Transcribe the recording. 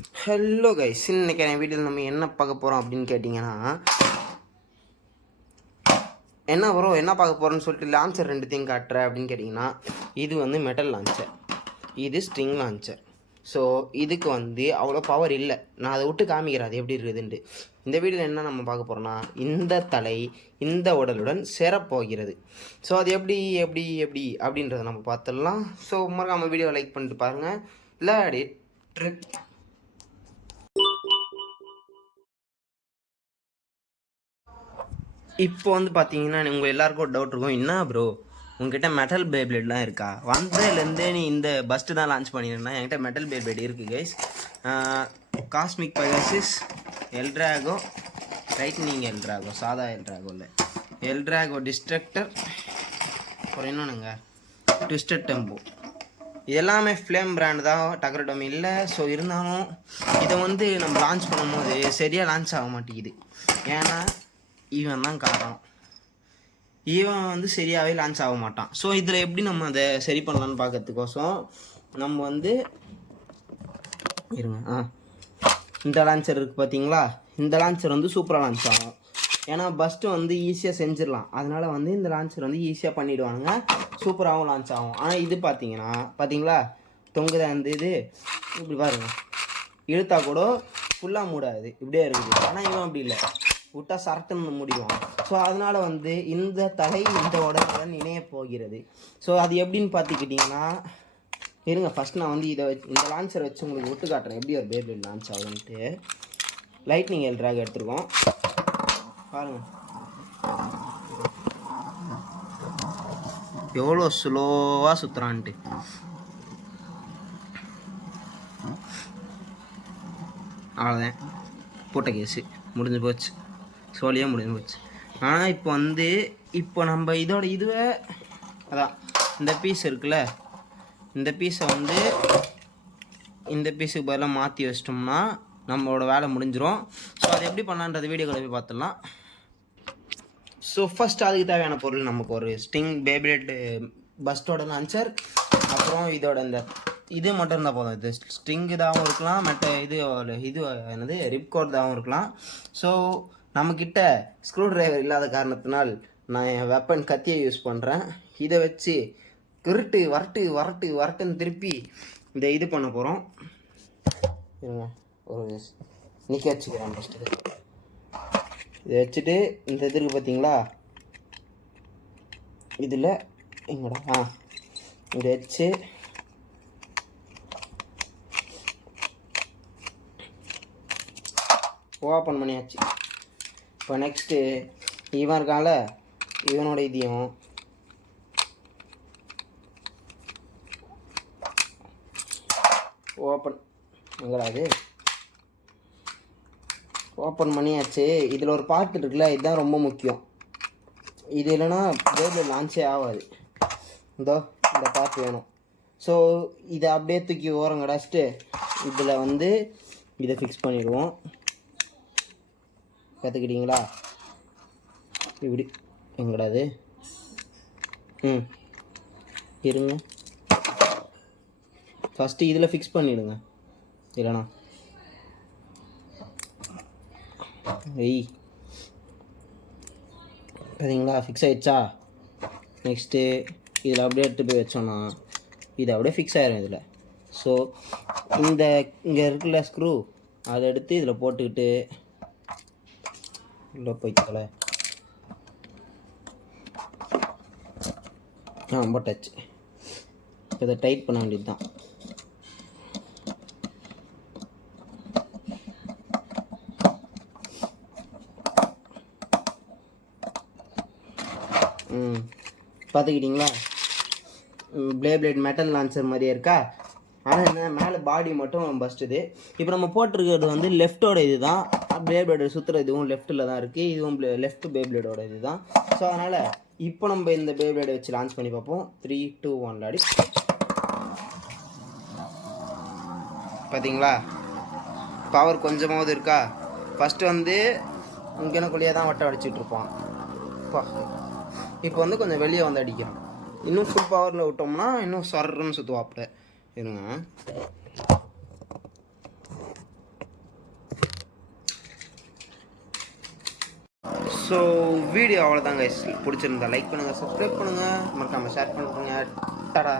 Hello guys, இன்னைக்கு என் வீட்டில் நம்ம என்ன பார்க்க போகிறோம் அப்படின்னு கேட்டிங்கன்னா, என்ன வரும் என்ன பார்க்க போகிறோன்னு சொல்லிட்டு லான்ச்சர் ரெண்டுத்தையும் காட்டுறேன் அப்படின்னு கேட்டிங்கன்னா, இது வந்து மெட்டல் லான்ச்சர், இது ஸ்ட்ரிங் லான்ச்சர். ஸோ இதுக்கு வந்து அவ்வளோ பவர் இல்லை. நான் அதை விட்டு காமிக்கிறேன் அது எப்படி இருக்குதுன்ட்டு. இந்த வீடியோவில் என்ன நம்ம பார்க்க போகிறோன்னா, இந்த தலை இந்த உடலுடன் சேரப்போகிறது. ஸோ அது எப்படி எப்படி எப்படி அப்படின்றத நம்ம பார்த்துடலாம். ஸோ மறக்காமல் வீடியோவை லைக் பண்ணிட்டு பாருங்கள். Lady trick. இப்போ வந்து பார்த்தீங்கன்னா உங்கள் எல்லாருக்கும் ஒரு டவுட் இருக்கும், என்ன ப்ரோ உங்ககிட்ட மெட்டல் பேப்ளேட்லாம் இருக்கா? வந்ததுலேருந்தே நீ இந்த பஸ்ட்டு தான் லான்ச் பண்ணியிருந்தா. என்கிட்ட மெட்டல் பேப்ளேட் இருக்குது கைஸ். காஸ்மிக் பெகாசிஸ், எல்ட்ராகோ, ரைட்னிங் எல்ட்ராகோ, சாதா எல்ட்ராகோ இல்லை, எல்ட்ராகோ டிஸ்ட்ரக்டர், அப்புறம் இன்னொன்னுங்க ட்விஸ்டட் டெம்போ. இதெல்லாமே ஃப்ளேம் பிராண்ட் தான், டக்ரடோமி இல்லை. ஸோ இருந்தாலும் இதை வந்து நம்ம லான்ச் பண்ணும்போது சரியாக லான்ச் ஆக மாட்டேங்குது. ஏன்னா இவன் தான் காரணம். இவன் வந்து சரியாகவே லான்ச் ஆக மாட்டான். ஸோ இதில் எப்படி நம்ம அதை சரி பண்ணலான்னு பார்க்கறதுக்கோசம் நம்ம வந்து இருங்க இந்த லான்ச்சர் இருக்குது பார்த்தீங்களா, இந்த லான்ச்சர் வந்து சூப்பராக லான்ச் ஆகும். ஏன்னா பஸ்ட்டு வந்து ஈஸியாக செஞ்சிடலாம். அதனால் வந்து இந்த லான்ச்சர் வந்து ஈஸியாக பண்ணிவிடுவானுங்க, சூப்பராகவும் லான்ச் ஆகும். ஆனால் இது பார்த்தீங்களா தொங்குதா இந்த இது இப்படி பாருங்கள், இழுத்தா கூட ஃபுல்லாக மூடாது, இப்படியே இருக்குது. ஆனால் இவன் அப்படி இல்லை, விட்டா சரட்டுன்னு முடியும். ஸோ அதனால் வந்து இந்த தலை இந்த உடலுடன் இணைய போகிறது. ஸோ அது எப்படின்னு பார்த்துக்கிட்டிங்கன்னா, இருங்க ஃபஸ்ட் நான் வந்து இந்த லான்ச்சரை வச்சு உங்களுக்கு விட்டு காட்டுறேன் எப்படி ஒரு பேப்ளேட் லான்ச் ஆகுதுன்ட்டு. லைட்னிங் எல்ட்ராக் எடுத்துருக்கோம் பாருங்கள், எவ்வளோ ஸ்லோவாக சுற்றுறான்ட்டு. அவ்வளோதான், போட்ட கேஸு முடிஞ்சு போச்சு, சோழியாக முடிஞ்சு போச்சு. ஆனால் இப்போ நம்ம இதோட இதுவே அதான் இந்த பீஸ் இருக்குல்ல, இந்த பீஸை வந்து இந்த பீஸுக்கு பதிலாக மாற்றி வச்சிட்டோம்னா நம்மளோட வேலை முடிஞ்சிடும். ஸோ அது எப்படி பண்ணலான்றது வீடியோக்களை போய் பார்த்துடலாம். ஸோ ஃபஸ்ட் அதுக்கு தேவையான பொருள் நமக்கு ஒரு ஸ்ட்ரிங் பேப்ளேட் பஸ்டோட லான்ச்சர், அப்புறம் இதோட இது மட்டும் இருந்தால் போதும். இது ஸ்ட்ரிங் இதாகவும் இருக்கலாம், இது என்னது ரிப்கார்ட் தாகவும் இருக்கலாம். ஸோ நம்மக்கிட்ட ஸ்க்ரூ ட்ரைவர் இல்லாத காரணத்தினால் நான் என் வெப்பன் கத்தியை யூஸ் பண்ணுறேன். இதை வச்சு வரட்டுன்னு திருப்பி இந்த இது பண்ண போகிறோம். ஒரு நிற்க வச்சுக்கிறேன் ஃபஸ்ட்டு. இதை வச்சுட்டு இந்த இது இருக்குது பார்த்தீங்களா, இதில் எங்கடா இதை வச்சு ஓப்பன் பண்ணியாச்சு. இப்போ நெக்ஸ்ட்டு இவன் இருக்கான்ல, இவனோட இதையும் ஓப்பன் பண்ணியாச்சு. இதில் ஒரு பார்ட் இருக்குல்ல, இதுதான் ரொம்ப முக்கியம். இது இல்லைன்னா பேப்ளேட் லான்ச்சே ஆகாது. இந்த பார்ட் வேணும். ஸோ இதை அப்படியே தூக்கி ஓரம் கடாச்சிட்டு இதில் வந்து இதை ஃபிக்ஸ் பண்ணிடுவோம். பார்த்துக்கிட்டிங்களா, இப்படி எங்கடாது இருங்க, ஃபஸ்ட்டு இதில் ஃபிக்ஸ் பண்ணிவிடுங்க, இல்லைண்ணா பார்த்தீங்களா ஃபிக்ஸ் ஆகிடுச்சா. நெக்ஸ்ட்டு இதில் அப்படியே எடுத்து போய் வச்சோன்னா இது அப்படியே ஃபிக்ஸ் ஆகிடும் இதில். ஸோ இங்கே இருக்குல்ல ஸ்க்ரூ, அதை எடுத்து இதில் போட்டுக்கிட்டு உள்ள போய்க்கல போட்டாச்சு. இப்போ இதை டைட் பண்ண வேண்டியது தான். பார்த்துக்கிட்டிங்களா, பேப்ளேட் மெட்டல் லான்ச்சர் மாதிரியே இருக்கா. ஆனால் என்ன மேலே பாடி மட்டும் பஸ்ட்டுது. இப்போ நம்ம போட்டிருக்கிறது வந்து லெஃப்டோட இது தான், பேப்ளேடு சுற்றுற இதுவும் லெஃப்ட்டில் தான் இருக்குது, இதுவும் லெஃப்ட் பேப்ளேடோட இது தான். ஸோ அதனால் இப்போ நம்ம இந்த பேப்ளேடை வச்சு லான்ச் பண்ணி பார்ப்போம். 3, 2, 1 லாடி. பார்த்தீங்களா பவர் கொஞ்சமாவது இருக்கா. ஃபஸ்ட்டு வந்து இங்கனக்குள்ளேயே தான் வட்டம் அடிச்சிட்ருப்பான். இப்போ வந்து கொஞ்சம் வெளியே வந்து அடிக்கிறோம். இன்னும் ஃபுல் பவரில் விட்டோம்னா இன்னும் சொர்றன்னு சுற்றுவாப்பில். இருங்க ஸோ வீடியோ அவ்வளோதாங்க. பிடிச்சிருந்தா லைக் பண்ணுங்கள், சப்ஸ்கிரைப் பண்ணுங்கள், மறக்காமல் ஷேர் பண்ணுங்க. டடா.